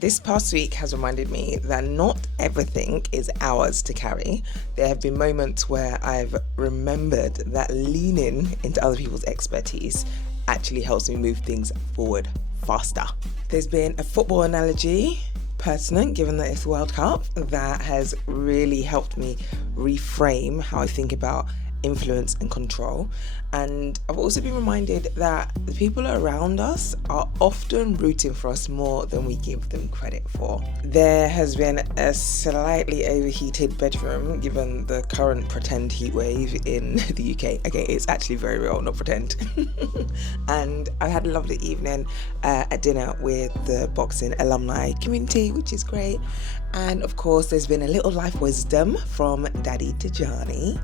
This past week has reminded me that not everything is ours to carry. There have been moments where I've remembered that leaning into other people's expertise actually helps me move things forward faster. There's been a football analogy pertinent, given that it's the World Cup, that has really helped me reframe how I think about influence and control. And I've also been reminded that the people around us are often rooting for us more than we give them credit for. There has been a slightly overheated bedroom given the current pretend heat wave in the UK. Okay, it's actually very real, not pretend. And I had a lovely evening at dinner with the boxing alumni community, which is great. And of course, there's been a little life wisdom from Daddy Tejani.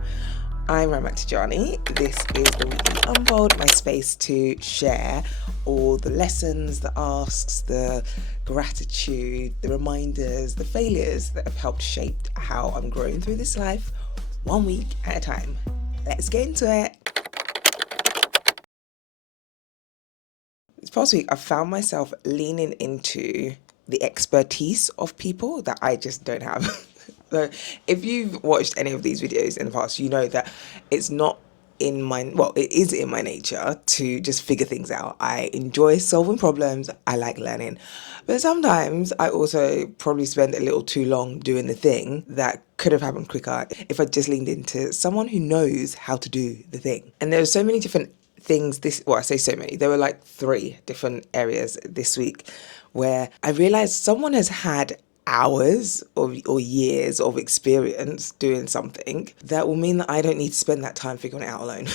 I'm Tejani. This is the Weekly Unfold, my space to share all the lessons, the asks, the gratitude, the reminders, the failures that have helped shape how I'm growing through this life, 1 week at a time. Let's get into it. This past week, I found myself leaning into the expertise of people that I just don't have. So if you've watched any of these videos in the past, you know that it's not in my, well, it is in my nature to just figure things out. I enjoy solving problems. I like learning. But sometimes I also probably spend a little too long doing the thing that could have happened quicker if I just leaned into someone who knows how to do the thing. And there are so many different things I say so many. There were like 3 different areas this week where I realized someone has had hours or years of experience doing something that will mean that I don't need to spend that time figuring it out alone.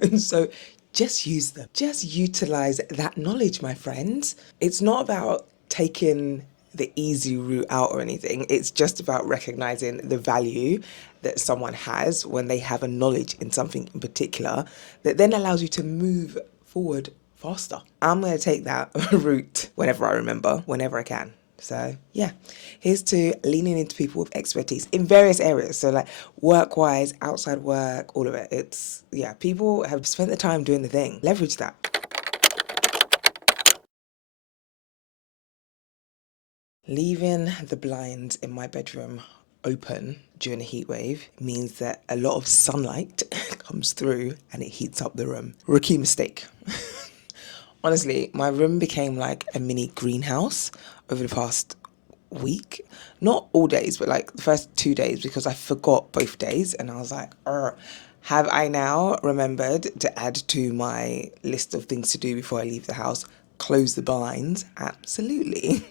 And so just use them. Just utilize that knowledge, my friends. It's not about taking the easy route out or anything. It's just about recognizing the value that someone has when they have a knowledge in something in particular that then allows you to move forward faster. I'm going to take that route whenever I remember, whenever I can. So yeah, here's to leaning into people with expertise in various areas. So like work-wise, outside work, all of it. It's, yeah, people have spent the time doing the thing. Leverage that. Leaving the blinds in my bedroom open during a heat wave means that a lot of sunlight comes through and it heats up the room. Rookie mistake. Honestly, my room became like a mini greenhouse over the past week. Not all days, but like the first 2 days, because I forgot both days and I was like, have I now remembered to add to my list of things to do before I leave the house? Close the blinds? Absolutely.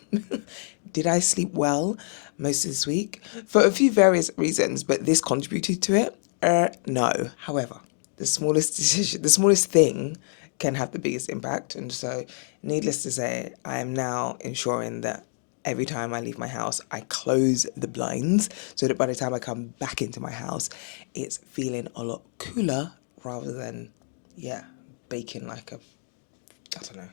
Did I sleep well most of this week? For a few various reasons, but this contributed to it? No. However, the smallest decision, the smallest thing can have the biggest impact. And so, needless to say, I am now ensuring that every time I leave my house, I close the blinds so that by the time I come back into my house, it's feeling a lot cooler rather than, baking like a, I don't know.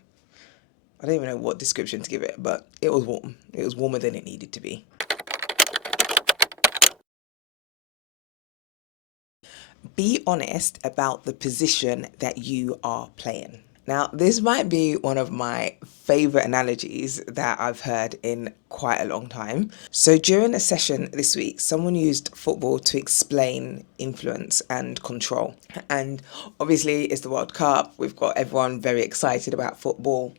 I don't even know what description to give it, but it was warm. It was warmer than it needed to be. Be honest about the position that you are playing. Now, this might be one of my favorite analogies that I've heard in quite a long time. So during a session this week, someone used football to explain influence and control. And obviously it's the World Cup. We've got everyone very excited about football.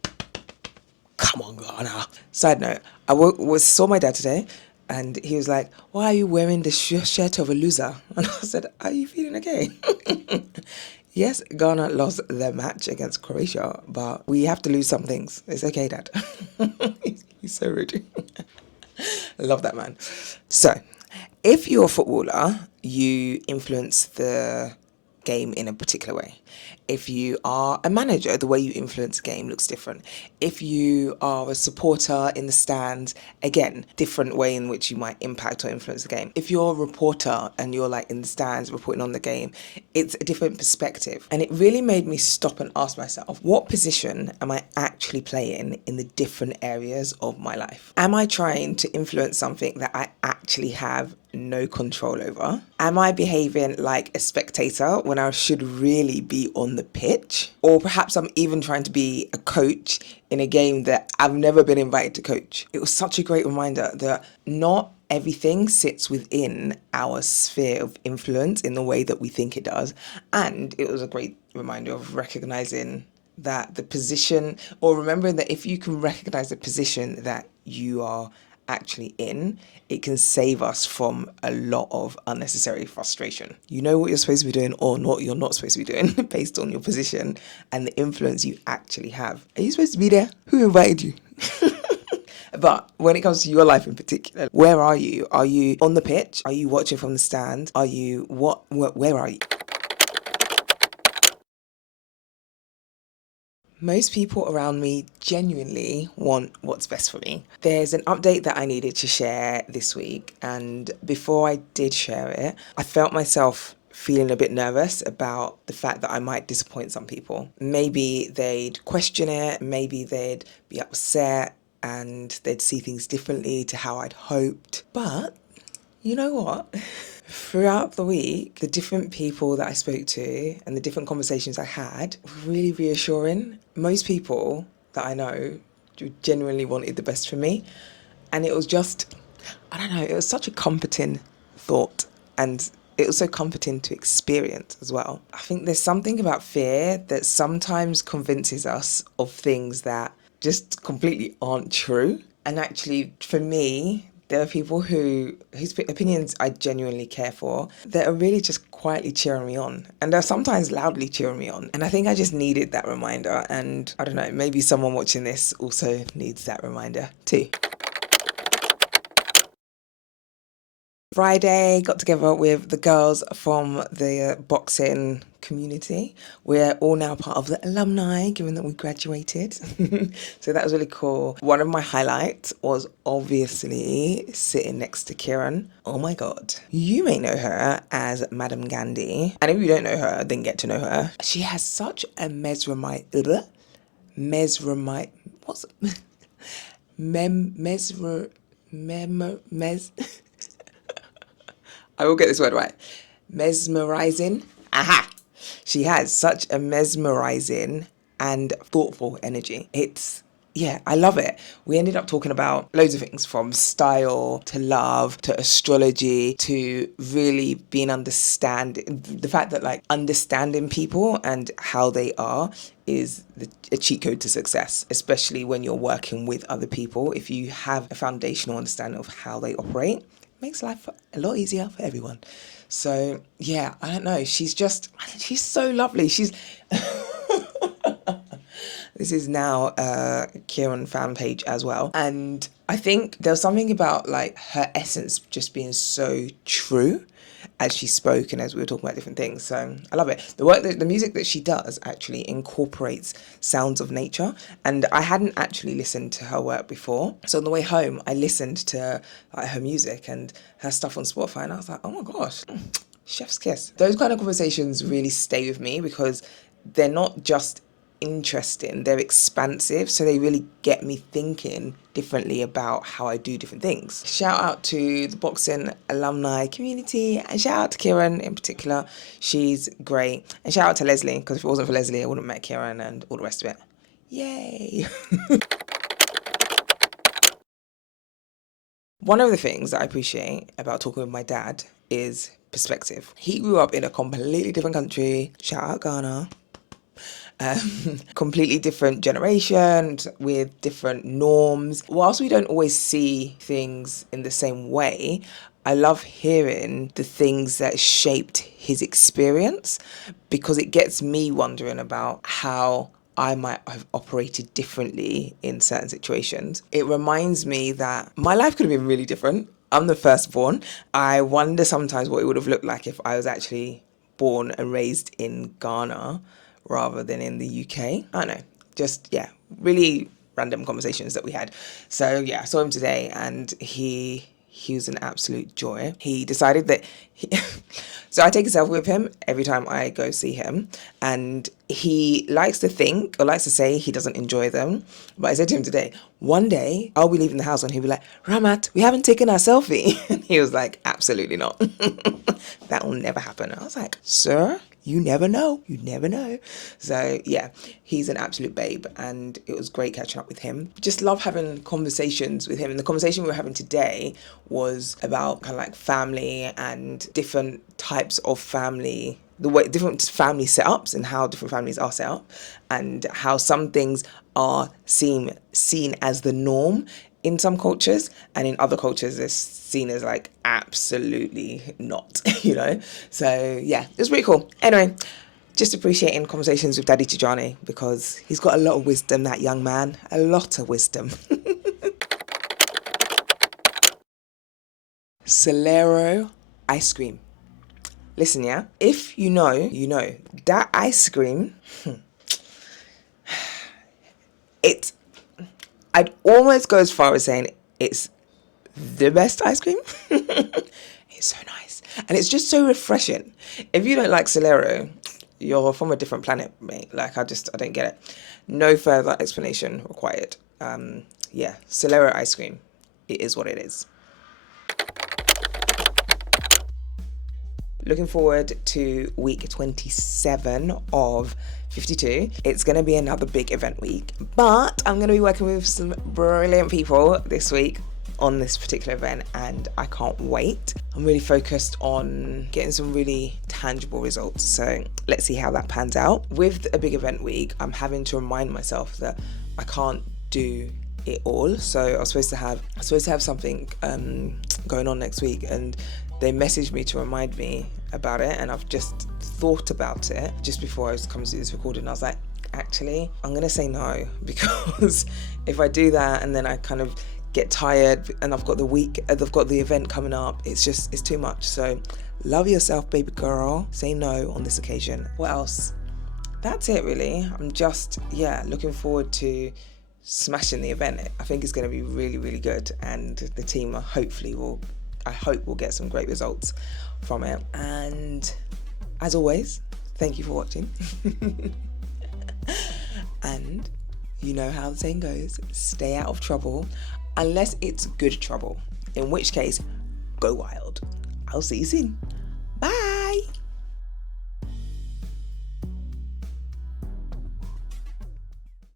Come on, Ghana. Side note, I saw my dad today and he was like, why are you wearing the shirt of a loser? And I said, are you feeling okay? Yes, Ghana lost their match against Croatia, but we have to lose some things. It's okay, Dad. He's so rude. I love that man. So, if you're a footballer, you influence the game in a particular way. If you are a manager, the way you influence a game looks different. If you are a supporter in the stands, again, different way in which you might impact or influence the game. If you're a reporter and you're like in the stands reporting on the game, it's a different perspective. And it really made me stop and ask myself, what position am I actually playing in the different areas of my life? Am I trying to influence something that I actually have no control over? Am I behaving like a spectator when I should really be on the pitch? Or perhaps I'm even trying to be a coach in a game that I've never been invited to coach. It was such a great reminder that not everything sits within our sphere of influence in the way that we think it does. And it was a great reminder of recognizing that the position, or remembering that if you can recognize the position that you are actually in, it can save us from a lot of unnecessary frustration. You know what you're supposed to be doing or what you're not supposed to be doing based on your position and the influence you actually have. Are you supposed to be there? Who invited you? But when it comes to your life in particular, where are you? Are you on the pitch? Are you watching from the stand? Are you where are you? Most people around me genuinely want what's best for me. There's an update that I needed to share this week, and before I did share it, I felt myself feeling a bit nervous about the fact that I might disappoint some people. Maybe they'd question it, maybe they'd be upset, and they'd see things differently to how I'd hoped. But you know what? Throughout the week, the different people that I spoke to and the different conversations I had were really reassuring. Most people that I know genuinely wanted the best for me. And it was just, I don't know, it was such a comforting thought. And it was so comforting to experience as well. I think there's something about fear that sometimes convinces us of things that just completely aren't true. And actually, for me, there are people whose opinions I genuinely care for that are really just quietly cheering me on. And they're sometimes loudly cheering me on. And I think I just needed that reminder. And I don't know, maybe someone watching this also needs that reminder too. Friday, got together with the girls from the boxing community. We're all now part of the alumni, given that we graduated. So that was really cool. One of my highlights was obviously sitting next to Kieran. Oh my God. You may know her as Madam Gandhi. And if you don't know her, then get to know her. She has such a I will get this word right. Mesmerizing. Aha! She has such a mesmerizing and thoughtful energy. Yeah, I love it. We ended up talking about loads of things, from style to love to astrology to really being understanding. The fact that like understanding people and how they are is a cheat code to success, especially when you're working with other people. If you have a foundational understanding of how they operate, makes life a lot easier for everyone. So yeah, I don't know. She's so lovely. This is now a Kieran fan page as well. And I think there was something about like her essence just being so true as she spoke and as we were talking about different things. So I love it. The music that she does actually incorporates sounds of nature. And I hadn't actually listened to her work before. So on the way home, I listened to like her music and her stuff on Spotify. And I was like, oh my gosh, chef's kiss. Those kind of conversations really stay with me because they're not just interesting, they're expansive, so they really get me thinking differently about how I do different things. Shout out to the boxing alumni community and shout out to Kieran in particular. She's great. And shout out to Leslie, because if it wasn't for Leslie I wouldn't have met Kieran and all the rest of it. Yay. One of the things that I appreciate about talking with my dad is perspective. He grew up in a completely different country. Shout out Ghana. Completely different generations with different norms. Whilst we don't always see things in the same way, I love hearing the things that shaped his experience because it gets me wondering about how I might have operated differently in certain situations. It reminds me that my life could have been really different. I'm the firstborn. I wonder sometimes what it would have looked like if I was actually born and raised in Ghana rather than in the UK. I don't know. Just, yeah, really random conversations that we had. So, yeah, I saw him today and he was an absolute joy. He decided that... So I take a selfie with him every time I go see him. And he likes to think or likes to say he doesn't enjoy them. But I said to him today, one day I'll be leaving the house and he'll be like, Ramat, we haven't taken our selfie. And he was like, absolutely not. That will never happen. I was like, sir, You never know. You never know. So yeah, he's an absolute babe, and it was great catching up with him. Just love having conversations with him. And the conversation we were having today was about kind of like family and different types of family, the way different family setups and how different families are set up, and how some things are seen as the norm in some cultures, and in other cultures it's seen as like absolutely not, you know. So yeah, it was really cool. Anyway, just appreciating conversations with Daddy Tejani, because he's got a lot of wisdom, that young man, a lot of wisdom. Solero ice cream. Listen, yeah, if you know, you know, that ice cream, it's, I'd almost go as far as saying it's the best ice cream. It's so nice. And it's just so refreshing. If you don't like Solero, you're from a different planet, mate. Like, I don't get it. No further explanation required. Yeah, Solero ice cream. It is what it is. Looking forward to week 27 of 52. It's going to be another big event week, but I'm going to be working with some brilliant people this week on this particular event, and I can't wait. I'm really focused on getting some really tangible results, so let's see how that pans out. With a big event week, I'm having to remind myself that I can't do it all. So I was supposed to have something going on next week, and they messaged me to remind me about it, and I've just thought about it just before I was coming to do this recording. I was like, actually, I'm gonna say no, because if I do that and then I kind of get tired and I've got the event coming up, it's too much. So love yourself, baby girl. Say no on this occasion. What else? That's it really. I'm just, looking forward to smashing the event. I think it's going to be really, really good, and the team I hope we'll get some great results from it. And as always, thank you for watching. And you know how the saying goes, stay out of trouble, unless it's good trouble, in which case, go wild. I'll see you soon.